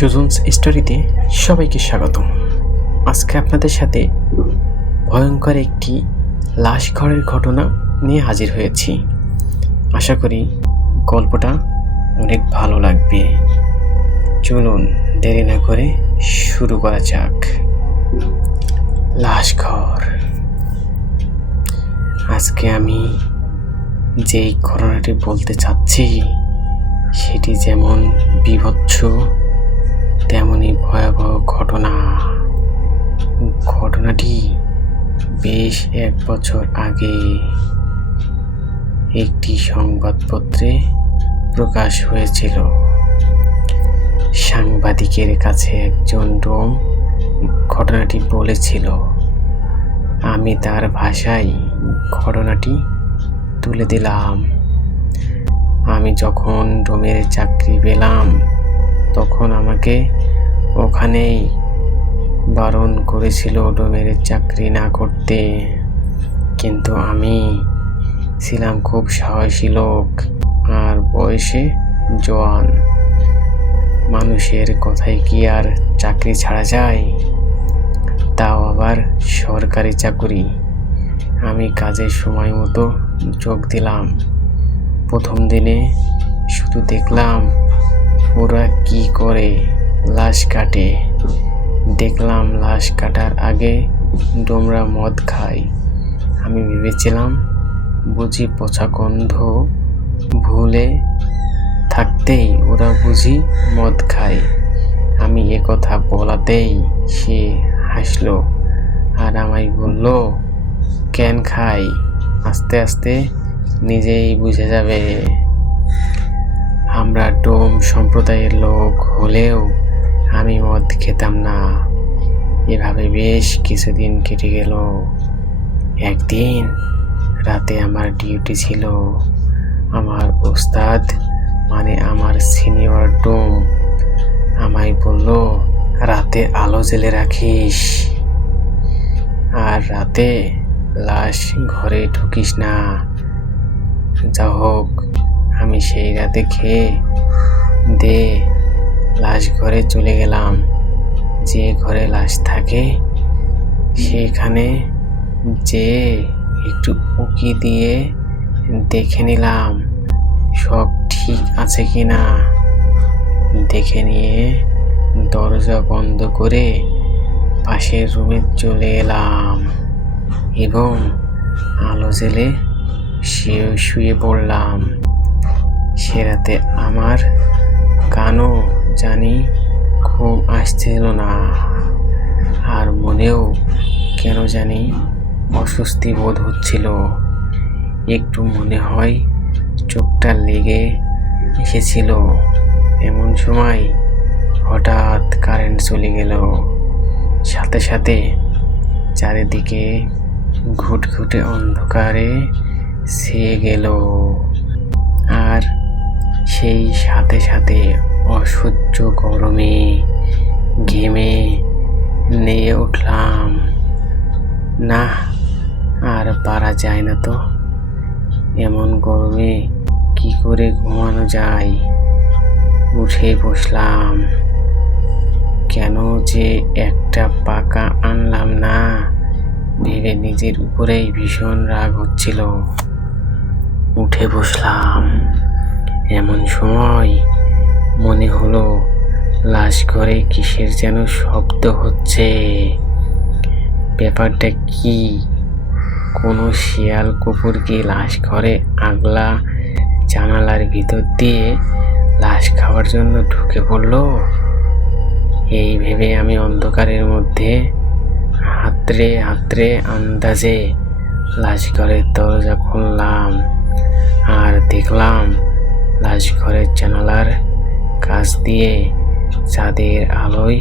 সুজনস স্টোরিতে সবাইকে স্বাগতম। আজকে আপনাদের সাথে ভয়ঙ্কর একটি লাশ ঘরের ঘটনা নিয়ে হাজির হয়েছি। আশা করি গল্পটা অনেক ভালো লাগবে। চলুন দেরি না করে শুরু করা যাক। লাশ ঘর। আজকে আমি যেই ঘটনাটি বলতে চাচ্ছি সেটি যেমন বীভৎস তেমনই ভয়াবহ ঘটনা। ঘটনাটি বেশ 1 বছর আগে একটি সংবাদপত্রে প্রকাশ হয়েছিল। সাংবাদিকের কাছে একজন ডোম ঘটনাটি বলেছিল। আমি তার ভাষায় ঘটনাটি তুলে দিলাম। আমি যখন ডোমের চাকরি পেলাম তখন আমাকে ওখানেই বারণ করেছিল ডোমের চাকরি না করতে, কিন্তু আমি ছিলাম খুব সাহসী লোক আর বয়সে জোয়ান। মানুষের কথায় কি আর চাকরি ছাড়া যায়, তাও আবার সরকারি চাকরি। আমি কাজের সময় মতো যোগ দিলাম। প্রথম দিনে শুধু দেখলাম ওরা কি করে লাশ কাটে। দেখলাম লাশ কাটার আগে ডোমরা মদ খায়। আমি ভেবেছিলাম বুঝি পচা গন্ধ ভুলে থাকতেই ওরা বুঝি মদ খায়। আমি একথা বলাতেই সে হাসলো আর আমায় বলল, কেন খাই, আস্তে আস্তে নিজেই বুঝে যাবে। আমরা ডোম সম্প্রদায়ের লোক হলেও আমি মদ খেতাম না। এভাবে বেশ কিছুদিন কেটে গেল। একদিন রাতে আমার ডিউটি ছিল। আমার ওস্তাদ মানে আমার সিনিয়র ডোম আমায় বলল, রাতে আলো জ্বেলে রাখিস আর রাতে লাশ ঘরে ঢুকিস না। যা হোক, আমি সেই রাতে খেয়ে দে লাশ ঘরে চলে গেলাম। যে ঘরে লাশ থাকে সেখানে যে একটু উকি দিয়ে দেখে নিলাম সব ঠিক আছে কিনা। দেখে নিয়ে দরজা বন্ধ করে পাশের রুমে চলে এলাম এবং আলো জ্বেলে শুয়ে পড়লাম। সে রাতে আমার কানও জানি ঘুম আসছিল না আর মনেও কেন জানি অস্বস্তি বোধ হচ্ছিল। একটু মনে হয় চোখটা লেগে এসেছিল। এমন সময় হঠাৎ কারেন্ট চলে গেল। সাথে সাথে চারিদিকে ঘুটঘুটে অন্ধকারে ছেয়ে গেল আর সেই সাথে সাথে অসহ্য গরমে ঘেমে নিয়ে উঠলাম। না, আর পারা যায় না তো। এমন গরমে কি করে ঘুমানো যায়। উঠে বসলাম। কেন যে একটা পাকা আনলাম না ভেবে নিজের উপরেই ভীষণ রাগ হচ্ছিল। উঠে বসলাম। এমন সময় মনে হলো লাশ ঘরে কিসের যেন শব্দ হচ্ছে। ব্যাপারটা কি? কোনো শিয়াল কুকুর কি লাশ ঘরে আগলা জানালার ভিতর দিয়ে লাশ খাওয়ার জন্য ঢুকে পড়লো? এই ভেবে আমি অন্ধকারের মধ্যে হাতড়ে হাতড়ে আন্দাজে লাশ ঘরের দরজা খুললাম আর দেখলাম লাশ ঘরের জানালার কাছ দিয়ে চাঁদের আলোয়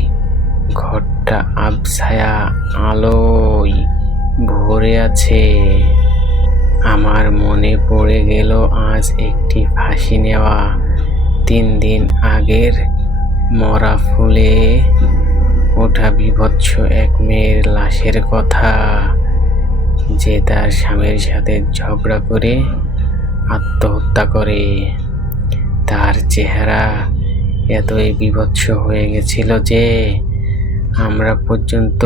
ঘরটা আবছায়া আলোয় ভরে আছে। আমার মনে পড়ে গেল আজ একটি ফাঁসি নেওয়া 3 দিন আগের মরা ফুলে ওঠা বীভৎস এক মেয়ের লাশের কথা, যে তার স্বামীর সাথে ঝগড়া করে আত্মহত্যা করে। তার চেহারা এতই বীভৎস হয়ে গেছিল যে আমরা পর্যন্ত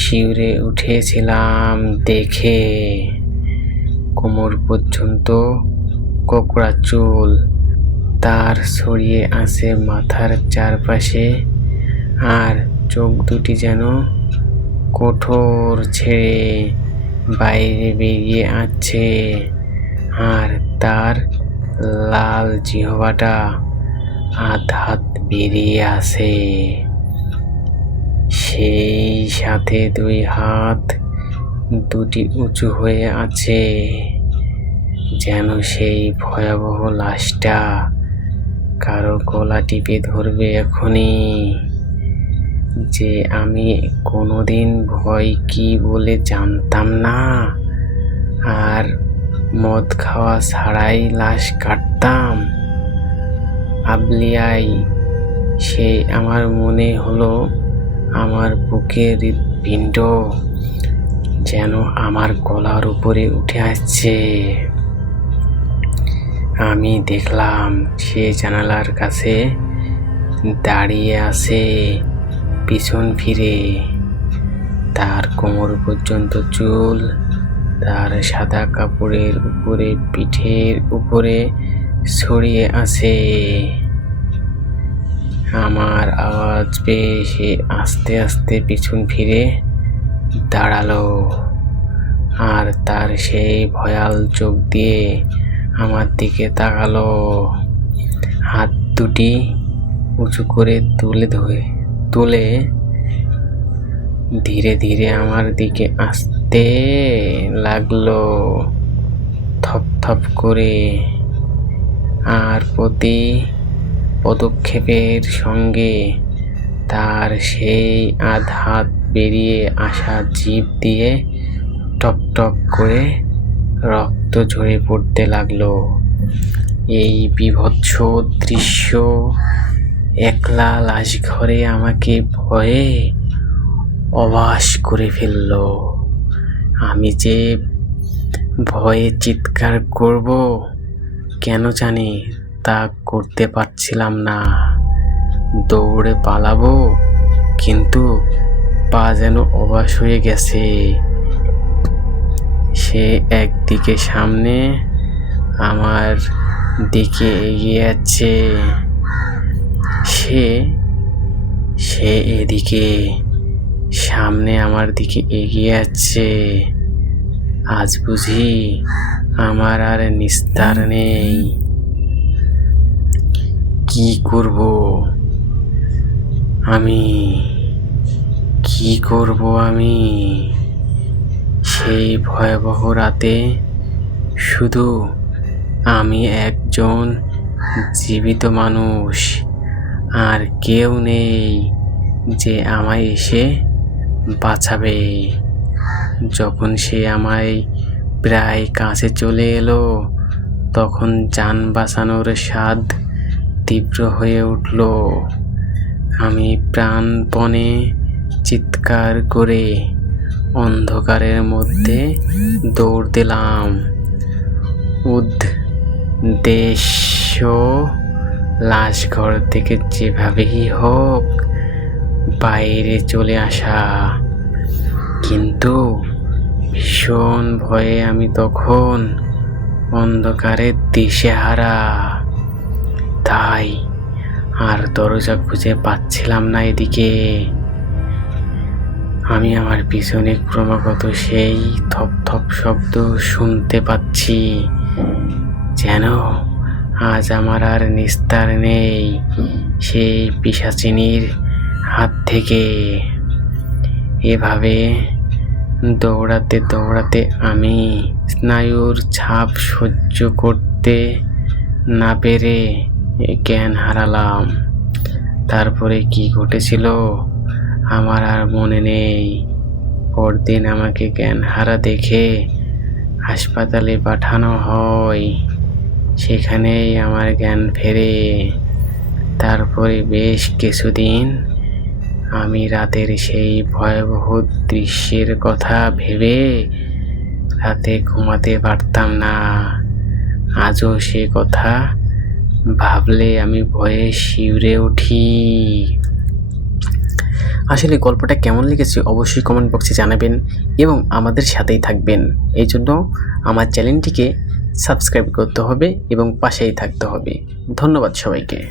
শিউরে উঠেছিলাম দেখে। কোমর পর্যন্ত কোকড়া চুল তার ছড়িয়ে আছে মাথার চারপাশে, আর চোখ দুটি যেন কোঠর ছেড়ে বাইরে বেরিয়ে আছে, আর তার লাল জিহ্বাটা আধ বেরিয়ে আসে। সেই সাথে দুই হাত দুটি উঁচু হয়ে আছে, যেন সেই ভয়াবহ লাশটা কারো গলা টিপে ধরবে এখনই। যে আমি কোনোদিন ভয় কি বলে জানতাম না, আর মদ খাওয়া ছাড়াই লাশ কাটতাম। আবলিয়াই সে আমার মনে হলো আমার বুকের হৃৎপিণ্ড যেন আমার গলার উপরে উঠে আসছে। আমি দেখলাম সে জানালার কাছে দাঁড়িয়ে আছে পিছন ফিরে। তার কোমর পর্যন্ত চুল তার সাদা কাপড়ের উপরে পিঠের উপরে ছড়িয়ে আছে। আমার আওয়াজ পেয়ে সে আস্তে আস্তে পিছন ফিরে দাঁড়ালো, আর তার সেই ভয়াল চোখ দিয়ে আমার দিকে তাকালো। হাত দুটি উঁচু করে তুলে ধীরে ধীরে আমার দিকে আসতে লাগলো, থপ থপ করে। আর প্রতি পদক্ষেপের সঙ্গে তার সেই আধ বেরিয়ে আসা জিভ দিয়ে টপ টপ করে রক্ত ঝরে পড়তে লাগলো। এই বীভৎস দৃশ্য একলা লাশ ঘরে আমাকে ভয়ে অবাস করে ফেলল। আমি যে ভয়ে চিৎকার করব কেন জানি তা করতে পারছিলাম না। দৌড়ে পালাবো, কিন্তু পা যেন অবাস হয়ে গেছে। সে একদিকে সামনে আমার দিকে এগিয়ে যাচ্ছে, সে এদিকে সামনে আমার দিকে এগিয়ে যাচ্ছে। আজ বুঝি আমার আর নিস্তার নেই। কি করব আমি? সেই ভয়াবহ রাতে শুধু আমি একজন জীবিত মানুষ, আর কেউ নেই যে আমায় এসে বাঁচাবে। যখন সে আমায় প্রায় কাছে চলে এলো, তখন জান বাঁচানোর স্বাদ তীব্র হয়ে উঠল। আমি প্রাণপণে চিৎকার করে অন্ধকারের মধ্যে দৌড় দিলাম, উদ্দেশ্য লাশঘর থেকে যেভাবেই হোক বাইরে চলে আসা। কিন্তু ভীষণ ভয়ে আমি তখন অন্ধকারে দিশেহারা, তাই আর দরজা খুঁজে পাচ্ছিলাম না। এদিকে আমি আমার পিছনে ক্রমাগত সেই থপ থপ শব্দ শুনতে পাচ্ছি, যেন আজ আমার আর নিস্তার নেই সেই পিশাচিনীর হাত থেকে। এভাবে দৌড়াতে দৌড়াতে আমি স্নায়ুর ছাপ সহ্য করতে না পেরে জ্ঞান হারালাম। তারপরে কি ঘটেছিল আমার আর মনে নেই। পরদিন আমাকে জ্ঞান হারা দেখে হাসপাতালে পাঠানো হয়, সেখানেই আমার জ্ঞান ফেরে। তারপরে বেশ কিছুদিন আমি রাতের সেই ভয়াবহ দৃশ্যের কথা ভেবে রাতে ঘুমাতে পারতাম না। আজও সে কথা ভাবলে আমি ভয়ে শিউরে উঠি। আসলে গল্পটা কেমন লেগেছে অবশ্যই কমেন্ট বক্সে জানাবেন এবং আমাদের সাথেই থাকবেন। এই জন্য আমার চ্যানেলটিকে সাবস্ক্রাইব করতে হবে এবং পাশেই থাকতে হবে। ধন্যবাদ সবাইকে।